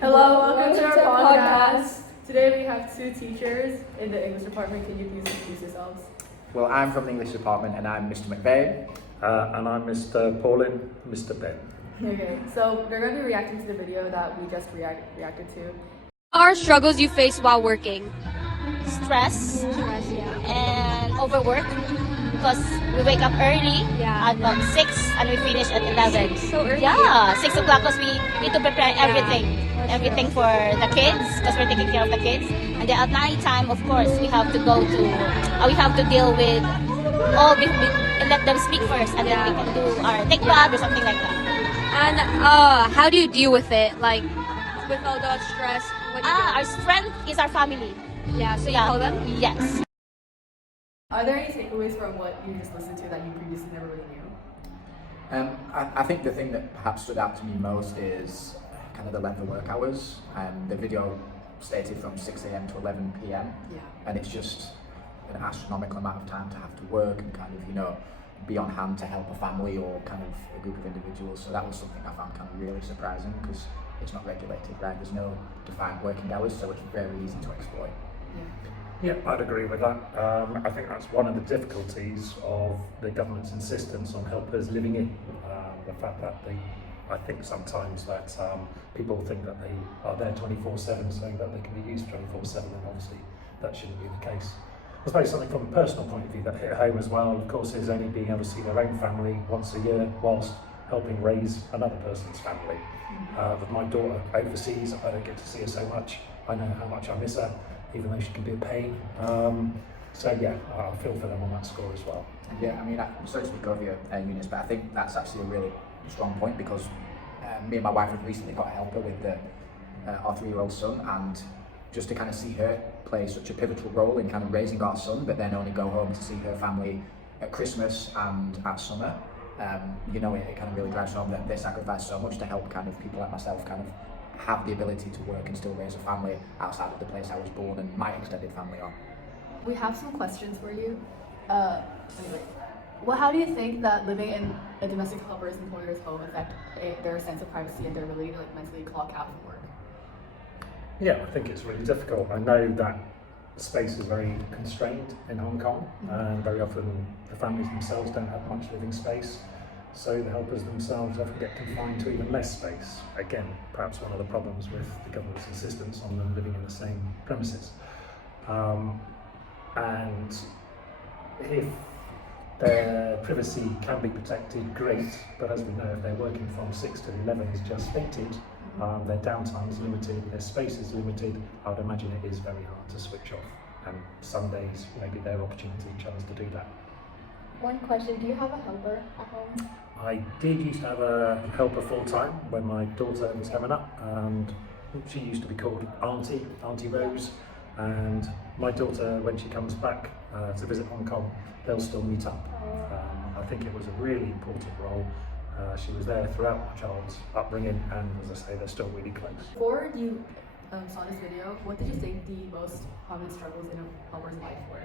Hello, welcome to our podcast. Today we have two teachers in the English department. Can you please introduce yourselves? Well, I'm from the English department and I'm Mr. McVeigh. And I'm Mr. Paulin, Mr. Ben. Okay, so they're going to be reacting to the video that we just reacted to. Are struggles you face while working? Stress and overwork because we wake up early at about 6 and we finish at 11. So early? Yeah, 6 o'clock because we need to prepare everything for the kids because we're taking care of the kids. And then at night time, of course, we have to deal with and let them speak first and then we can do our take bath or something like that. And how do you deal with it? Like with all the stress? What do you do? Our strength is our family. Yeah, so you call them? Yes. Are there any takeaways from what you just listened to that you previously never really knew? I think the thing that perhaps stood out to me most is kind of the length of work hours. The video stated from 6 a.m. to 11 p.m. Yeah. And it's just an astronomical amount of time to have to work and kind of, be on hand to help a family or kind of a group of individuals. So that was something I found kind of really surprising because it's not regulated, right? There's no defined working hours, so it's very easy to exploit. Yeah, I'd agree with that. I think that's one of the difficulties of the government's insistence on helpers living in. The fact that I think sometimes that people think that they are there 24/7 so that they can be used 24/7, and obviously that shouldn't be the case. I suppose something from a personal point of view that hit home as well, of course, is only being able to see their own family once a year whilst helping raise another person's family. With my daughter overseas, I don't get to see her so much. I know how much I miss her, even though she can be a pain. So yeah, I feel for them on that score as well. Yeah, I mean, I'm sorry to speak over you, Eunice, but I think that's actually a really strong point because me and my wife have recently got a helper with our 3-year-old son, and just to kind of see her play such a pivotal role in kind of raising our son, but then only go home to see her family at Christmas and at summer. It kind of really drives home that they sacrifice so much to help kind of people like myself kind of have the ability to work and still raise a family outside of the place I was born and my extended family are. We have some questions for you. Anyway, how do you think that living in a domestic helper's employer's home affect their sense of privacy and their ability to mentally clock out from work? Yeah, I think it's really difficult. I know that space is very constrained in Hong Kong, and very often the families themselves don't have much living space, so the helpers themselves often get confined to even less space. Again, perhaps one of the problems with the government's insistence on them living in the same premises. And if their privacy can be protected, great, but as we know, if they're working from 6 to 11 is just stated, their downtime is limited, their space is limited. I would imagine it is very hard to switch off, and some days maybe their opportunity chance to do that. One question, do you have a helper at home? I did used to have a helper full-time when my daughter was coming up, and she used to be called Auntie Rose, and my daughter, when she comes back to visit Hong Kong, they'll still meet up. I think it was a really important role. She was there throughout my child's upbringing, and as I say, they're still really close. Before you saw this video, what did you think the most common struggles in a helper's life were?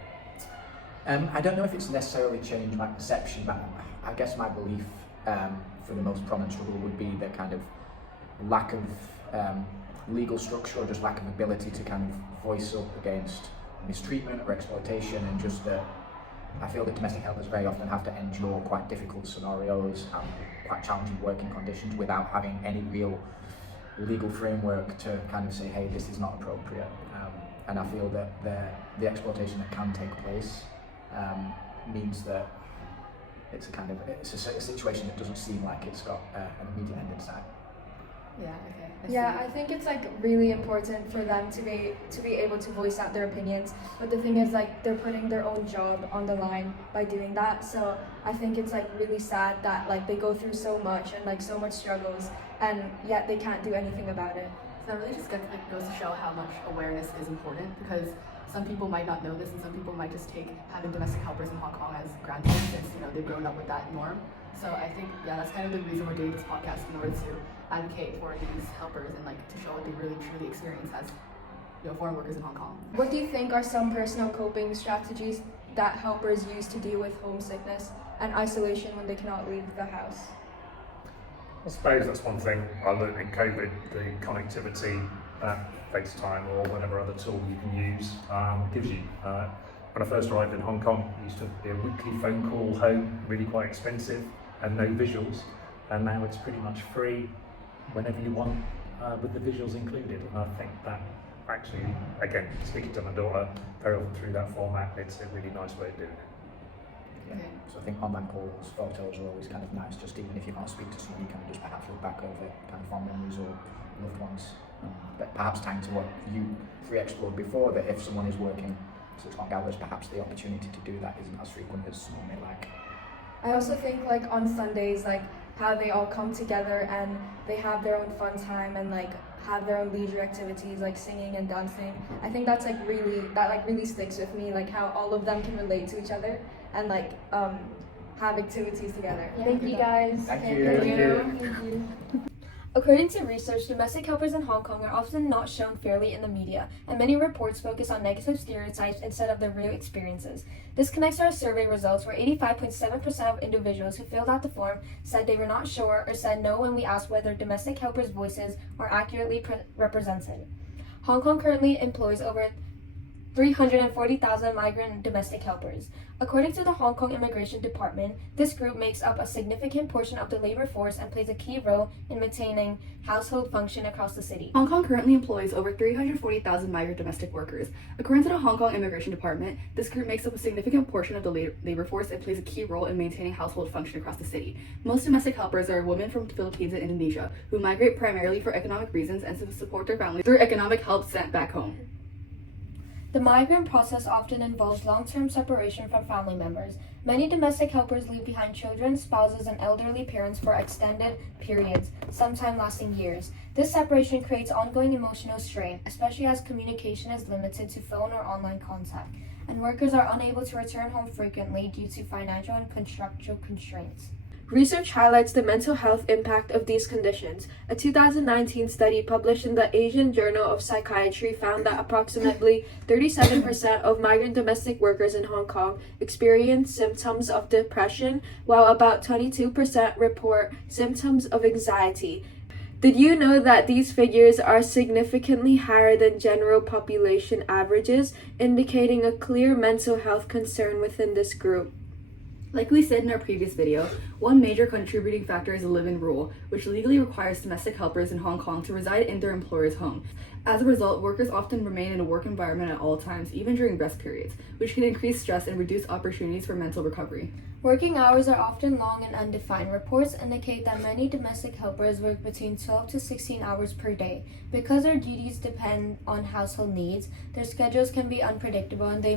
I don't know if it's necessarily changed my perception, but I guess my belief for the most prominent struggle would be the kind of lack of legal structure or just lack of ability to kind of voice up against mistreatment or exploitation, and just that I feel that domestic helpers very often have to endure quite difficult scenarios and quite challenging working conditions without having any real legal framework to kind of say, hey, this is not appropriate. And I feel that the exploitation that can take place means that it's a situation that doesn't seem like it's got an immediate end in sight. Yeah, okay. I think it's really important for them to be able to voice out their opinions, but the thing is they're putting their own job on the line by doing that. So I think it's really sad that they go through so much and so much struggles, and yet they can't do anything about it. So that really just goes to show how much awareness is important, because some people might not know this, and some people might just take having domestic helpers in Hong Kong as granted since they've grown up with that norm. So I think that's kind of the reason we're doing this podcast, in order to advocate for these helpers and to show what they really truly experience as foreign workers in Hong Kong. What do you think are some personal coping strategies that helpers use to deal with homesickness and isolation when they cannot leave the house? I suppose that's one thing I learned in COVID, the connectivity that FaceTime or whatever other tool you can use gives you. When I first arrived in Hong Kong, it used to be a weekly phone call home, really quite expensive and no visuals. And now it's pretty much free whenever you want with the visuals included. And I think that actually, again, speaking to my daughter very often through that format, it's a really nice way of doing it. Yeah. So I think online calls, photos are always kind of nice, just even if you can't speak to someone, you can just perhaps look back over kind of fond memories or loved ones. But perhaps tying to what you explored before, that if someone is working such long hours, perhaps the opportunity to do that isn't as frequent as someone may like. I also think like on Sundays, like how they all come together and they have their own fun time and like have their own leisure activities like singing and dancing. I think that's like really sticks with me, like how all of them can relate to each other and like have activities together. Yeah. Thank you guys. Thank you. Thank you. According to research, domestic helpers in Hong Kong are often not shown fairly in the media, and many reports focus on negative stereotypes instead of their real experiences. This connects to our survey results, where 85.7% of individuals who filled out the form said they were not sure or said no when we asked whether domestic helpers' voices are accurately represented. Hong Kong currently employs over 340,000 migrant domestic helpers. According to the Hong Kong Immigration Department, this group makes up a significant portion of the labor force and plays a key role in maintaining household function across the city. Hong Kong currently employs over 340,000 migrant domestic workers. According to the Hong Kong Immigration Department, this group makes up a significant portion of the labor force and plays a key role in maintaining household function across the city. Most domestic helpers are women from the Philippines and Indonesia who migrate primarily for economic reasons and to support their families through economic help sent back home. The migrant process often involves long-term separation from family members. Many domestic helpers leave behind children, spouses, and elderly parents for extended periods, sometimes lasting years. This separation creates ongoing emotional strain, especially as communication is limited to phone or online contact, and workers are unable to return home frequently due to financial and contractual constraints. Research highlights the mental health impact of these conditions. A 2019 study published in the Asian Journal of Psychiatry found that approximately 37% of migrant domestic workers in Hong Kong experience symptoms of depression, while about 22% report symptoms of anxiety. Did you know that these figures are significantly higher than general population averages, indicating a clear mental health concern within this group? Like we said in our previous video, one major contributing factor is the live-in rule, which legally requires domestic helpers in Hong Kong to reside in their employer's home. As a result, workers often remain in a work environment at all times, even during rest periods, which can increase stress and reduce opportunities for mental recovery. Working hours are often long and undefined. Reports indicate that many domestic helpers work between 12 to 16 hours per day. Because their duties depend on household needs, their schedules can be unpredictable and they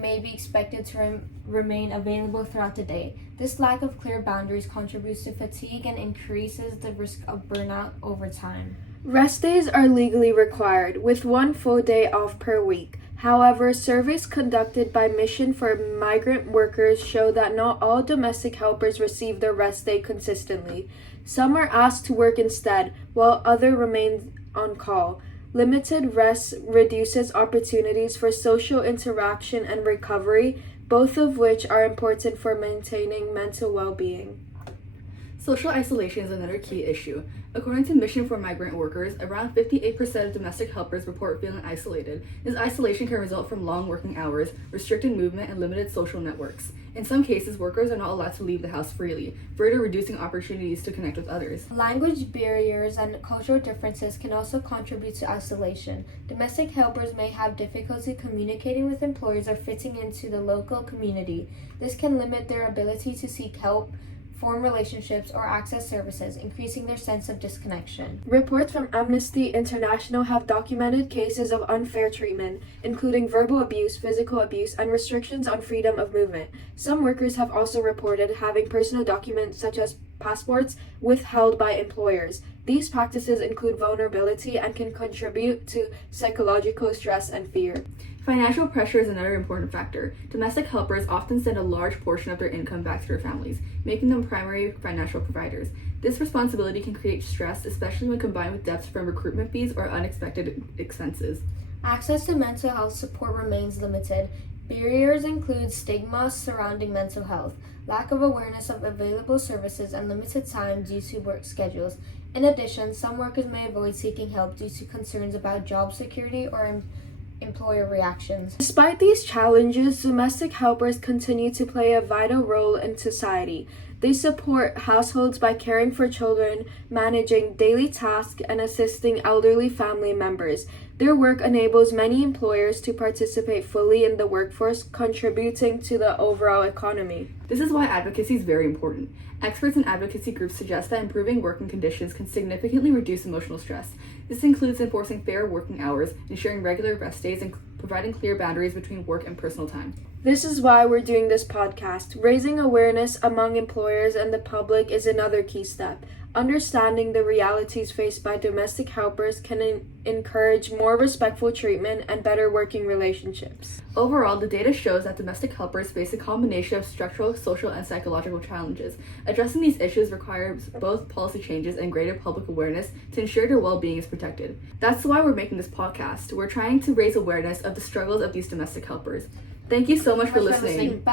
may be expected to remain available throughout the day. This lack of clear boundaries contributes to fatigue and increases the risk of burnout over time. Rest days are legally required, with 1 full day off per week. However, surveys conducted by Mission for Migrant Workers show that not all domestic helpers receive their rest day consistently. Some are asked to work instead, while others remain on call. Limited rest reduces opportunities for social interaction and recovery, both of which are important for maintaining mental well-being. Social isolation is another key issue. According to Mission for Migrant Workers, around 58% of domestic helpers report feeling isolated. This isolation can result from long working hours, restricted movement, and limited social networks. In some cases, workers are not allowed to leave the house freely, further reducing opportunities to connect with others. Language barriers and cultural differences can also contribute to isolation. Domestic helpers may have difficulty communicating with employers or fitting into the local community. This can limit their ability to seek help, form relationships, or access services, increasing their sense of disconnection. Reports from Amnesty International have documented cases of unfair treatment, including verbal abuse, physical abuse, and restrictions on freedom of movement. Some workers have also reported having personal documents such as passports withheld by employers. These practices include vulnerability and can contribute to psychological stress and fear. Financial pressure is another important factor. Domestic helpers often send a large portion of their income back to their families, making them primary financial providers. This responsibility can create stress, especially when combined with debts from recruitment fees or unexpected expenses. Access to mental health support remains limited. Barriers include stigma surrounding mental health, lack of awareness of available services, and limited time due to work schedules. In addition, some workers may avoid seeking help due to concerns about job security or employer reactions. Despite these challenges, domestic helpers continue to play a vital role in society. They support households by caring for children, managing daily tasks, and assisting elderly family members. Their work enables many employers to participate fully in the workforce, contributing to the overall economy. This is why advocacy is very important. Experts in advocacy groups suggest that improving working conditions can significantly reduce emotional stress. This includes enforcing fair working hours, ensuring regular rest days, and providing clear boundaries between work and personal time. This is why we're doing this podcast. Raising awareness among employers and the public is another key step. Understanding the realities faced by domestic helpers can encourage more respectful treatment and better working relationships. Overall, the data shows that domestic helpers face a combination of structural, social, and psychological challenges. Addressing these issues requires both policy changes and greater public awareness to ensure their well-being is protected. That's why we're making this podcast. We're trying to raise awareness of the struggles of these domestic helpers. Thank you so much for listening. Bye.